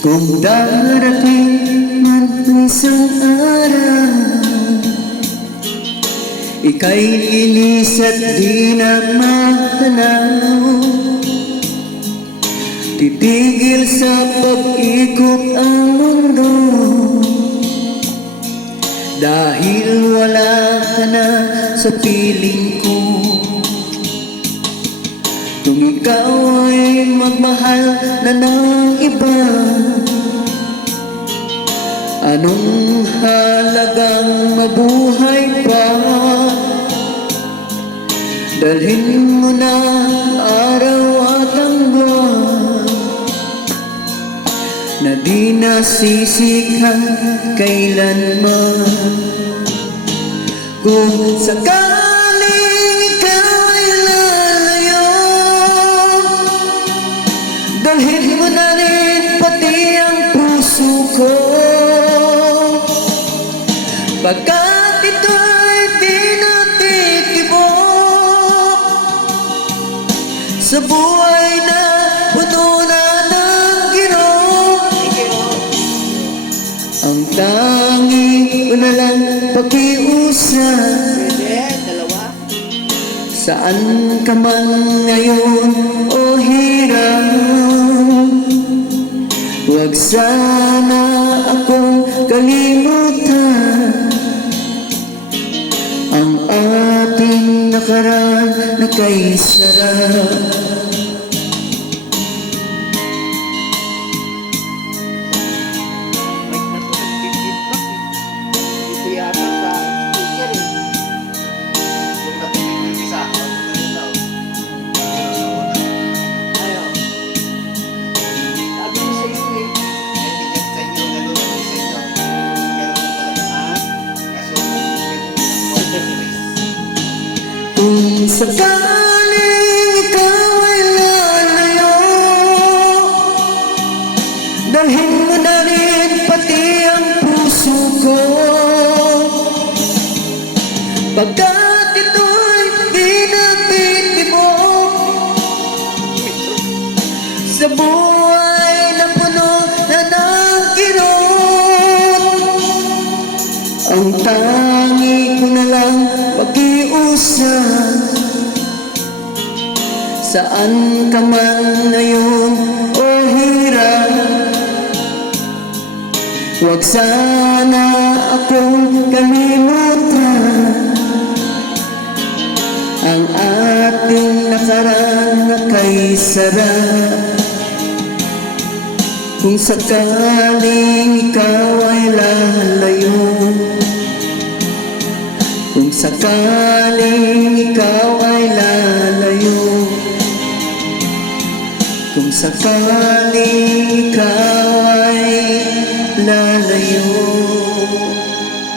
Kung darating man isang araw, ika'y linis at di na matanaw, titigil sa pag-ikot ang mundo, dahil wala ka na sa piling ko. Kung ikaw ay magmahal na ng iba, anong halagang mabuhay pa? Dalhin mo na araw at ang buwan na di nasisikan kailanman. Kung sakaling ikaw ay lalayo, dalhin mo na rin pati ang puso ko, pagkat ito'y di natitibok sa buhay na puno na ng ginoo. Ang tanging una lang pakiusap, saan ka man ngayon o hirap, huwag sana akong kalimutan ang ating nakaraan na kay sarap. Kung sakaling ikaw ay lalayo, dalhin mo na rin pati ang puso ko, pagkat ito'y di natitibok sa buhay na puno na ng kirot. Ang tangi ko na lang pakiusap, saan ka man ngayon o hirap, huwag sana akong kalimutan ang ating nakaraan na kay sarap. Kung sakaling ikaw ay lalayo, kung sakaling ikaw ay lalayo, kung sakaling